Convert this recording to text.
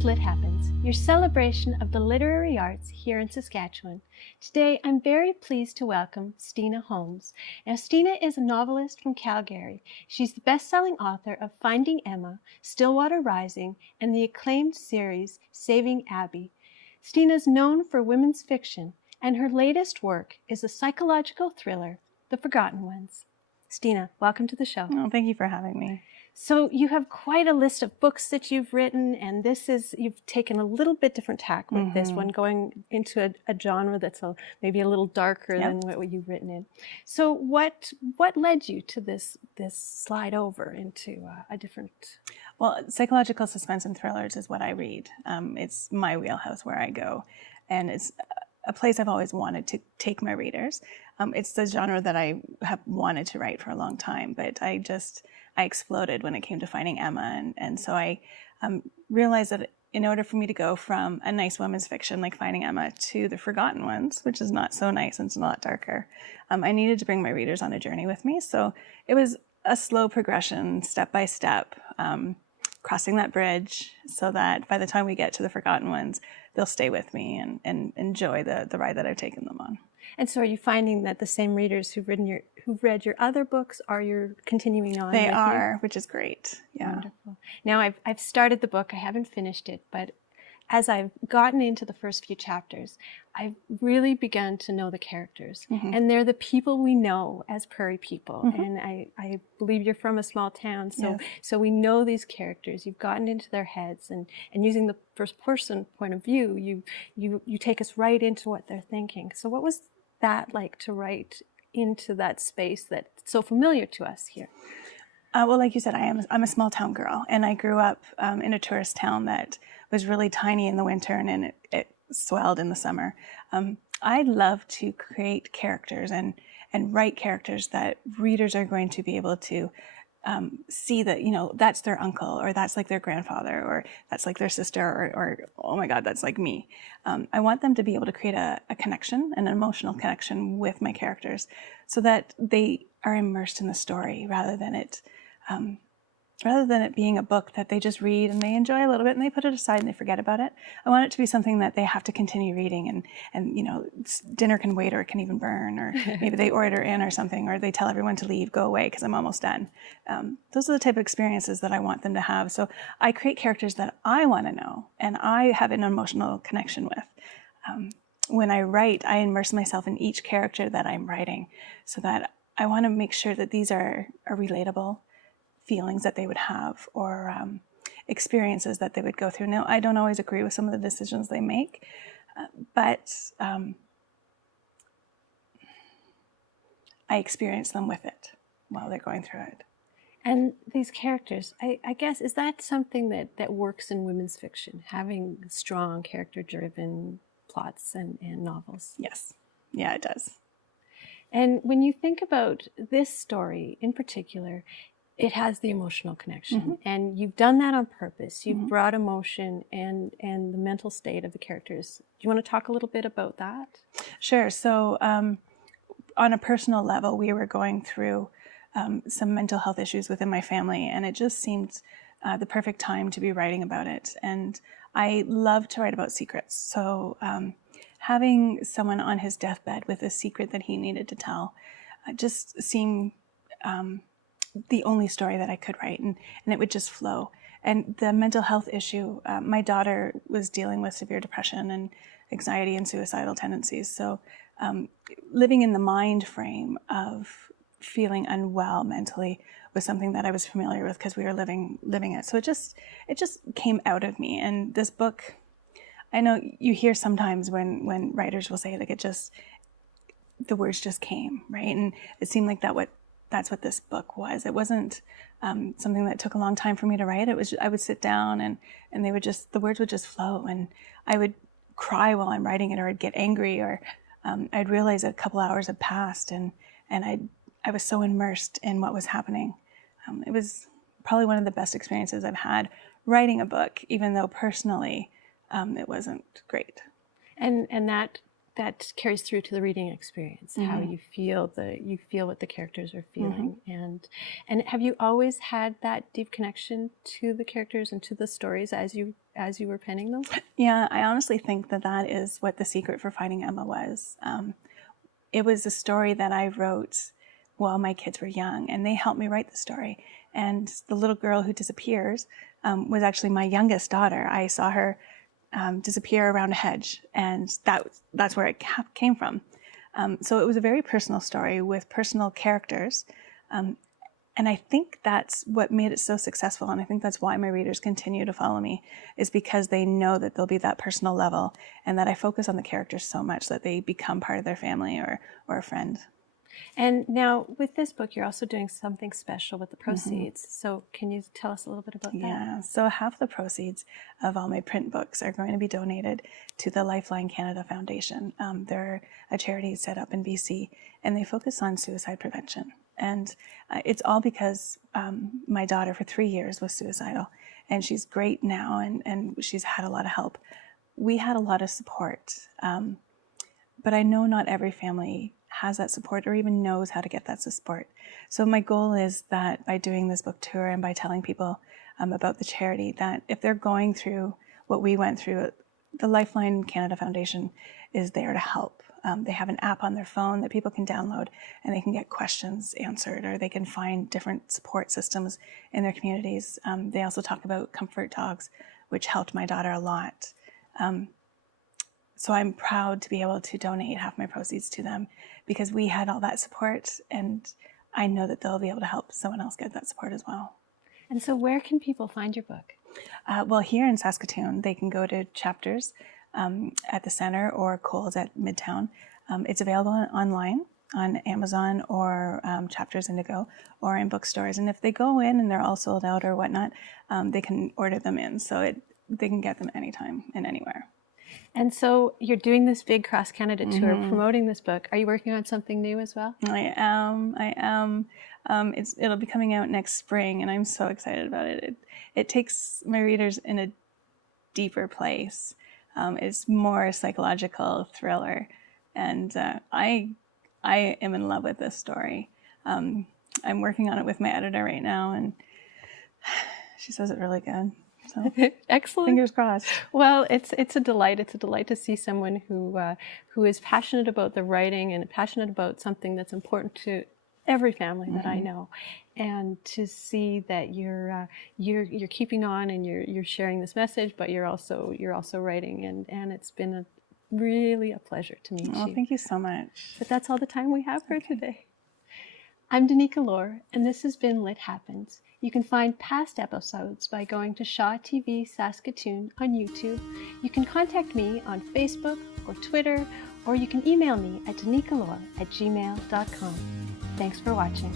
is Lit Happens, your celebration of the literary arts here in Saskatchewan. Today, I'm very pleased to welcome Steena Holmes. Now, Steena is a novelist from Calgary. She's the best-selling author of Finding Emma, Stillwater Rising, and the acclaimed series Saving Abby. Steena is known for women's fiction, and her latest work is a psychological thriller, The Forgotten Ones. Steena, welcome to the show. Oh, thank you for having me. So you have quite a list of books that you've written, and you've taken a little bit different tack with this one, going into a genre that's maybe a little darker than what you've written in. So what led you to this slide over into a different? Well, psychological suspense and thrillers is what I read. It's my wheelhouse where I go, and it's a place I've always wanted to take my readers. It's the genre that I have wanted to write for a long time, but I exploded when it came to Finding Emma. And so I realized that in order for me to go from a nice women's fiction like Finding Emma to The Forgotten Ones, which is not so nice and it's a lot darker, I needed to bring my readers on a journey with me. So it was a slow progression, step by step, crossing that bridge so that by the time we get to The Forgotten Ones, they'll stay with me and enjoy the ride that I've taken them on. And so are you finding that the same readers who've read your other books, are you continuing on? They are, which is great. Yeah. Wonderful. Now I've started the book. I haven't finished it, but as I've gotten into the first few chapters, I've really begun to know the characters. And they're the people we know as prairie people. And I believe you're from a small town, so we know these characters. You've gotten into their heads, and using the first person point of view, you take us right into what they're thinking. So what was that like to write into that space that's so familiar to us here? Well, like you said, I'm a small town girl, and I grew up in a tourist town that was really tiny in the winter, and then it swelled in the summer. I love to create characters and write characters that readers are going to be able to see that, that's their uncle, or that's like their grandfather, or that's like their sister, or oh my God, that's like me. I want them to be able to create a connection, an emotional connection with my characters, so that they are immersed in the story rather than it being a book that they just read and they enjoy a little bit and they put it aside and they forget about it. I want it to be something that they have to continue reading, and dinner can wait, or it can even burn, or maybe they order in or something, or they tell everyone to leave, go away because I'm almost done. Those are the type of experiences that I want them to have. So I create characters that I want to know and I have an emotional connection with. When I write, I immerse myself in each character that I'm writing, so that I want to make sure that these are relatable feelings that they would have, or experiences that they would go through. Now, I don't always agree with some of the decisions they make, but I experience them with it while they're going through it. And these characters, I guess, is that something that works in women's fiction, having strong character-driven plots and novels? Yes. Yeah, it does. And when you think about this story in particular, it has the emotional connection, and you've done that on purpose. You've brought emotion and the mental state of the characters. Do you want to talk a little bit about that? Sure. So on a personal level, we were going through some mental health issues within my family, and it just seemed the perfect time to be writing about it. And I love to write about secrets. So having someone on his deathbed with a secret that he needed to tell just seemed the only story that I could write, and it would just flow. And the mental health issue, my daughter was dealing with severe depression and anxiety and suicidal tendencies. So living in the mind frame of feeling unwell mentally was something that I was familiar with because we were living it. So it just came out of me. And this book, I know you hear sometimes when writers will say, like, the words just came, right? And it seemed like that's what this book was. It wasn't something that took a long time for me to write. It was I would sit down and the words would just flow, and I would cry while I'm writing it, or I'd get angry, or I'd realize a couple hours had passed, and I was so immersed in what was happening. It was probably one of the best experiences I've had writing a book, even though personally it wasn't great. And that that carries through to the reading experience, how you feel what the characters are feeling. And have you always had that deep connection to the characters and to the stories as you were penning them? Yeah, I honestly think that is what the secret for Finding Emma was. It was a story that I wrote while my kids were young, and they helped me write the story. And the little girl who disappears was actually my youngest daughter. I saw her disappear around a hedge, and that's where it came from. So it was a very personal story with personal characters. And I think that's what made it so successful. And I think that's why my readers continue to follow me, is because they know that there'll be that personal level and that I focus on the characters so much that they become part of their family or a friend. And now with this book, you're also doing something special with the proceeds. So can you tell us a little bit about that? Yeah, so half the proceeds of all my print books are going to be donated to the Lifeline Canada Foundation. They're a charity set up in BC, and they focus on suicide prevention. And it's all because my daughter for 3 years was suicidal, and she's great now, and she's had a lot of help. We had a lot of support, but I know not every family has that support or even knows how to get that support. So my goal is that by doing this book tour and by telling people about the charity, that if they're going through what we went through, the Lifeline Canada Foundation is there to help. They have an app on their phone that people can download, and they can get questions answered, or they can find different support systems in their communities. They also talk about comfort dogs, which helped my daughter a lot. So I'm proud to be able to donate half my proceeds to them, because we had all that support, and I know that they'll be able to help someone else get that support as well. And so where can people find your book? Well, here in Saskatoon, they can go to Chapters at the center or Kohl's at Midtown. It's available online on Amazon or Chapters Indigo or in bookstores. And if they go in and they're all sold out or whatnot, they can order them in. So they can get them anytime and anywhere. And so you're doing this big cross-Canada tour, promoting this book. Are you working on something new as well? I am. It'll be coming out next spring, and I'm so excited about it. It takes my readers in a deeper place. It's more a psychological thriller, and I am in love with this story. I'm working on it with my editor right now, and she says it's really good. So excellent. Fingers crossed. Well, it's a delight. It's a delight to see someone who is passionate about the writing and passionate about something that's important to every family that I know, and to see that you're keeping on and you're sharing this message, but you're also writing, and it's been really a pleasure to meet you. Oh, thank you so much. But that's all the time we have for today. I'm Danica Lorer, and this has been Lit Happens. You can find past episodes by going to Shaw TV Saskatoon on YouTube. You can contact me on Facebook or Twitter, or you can email me at danicalorer@gmail.com. Thanks for watching.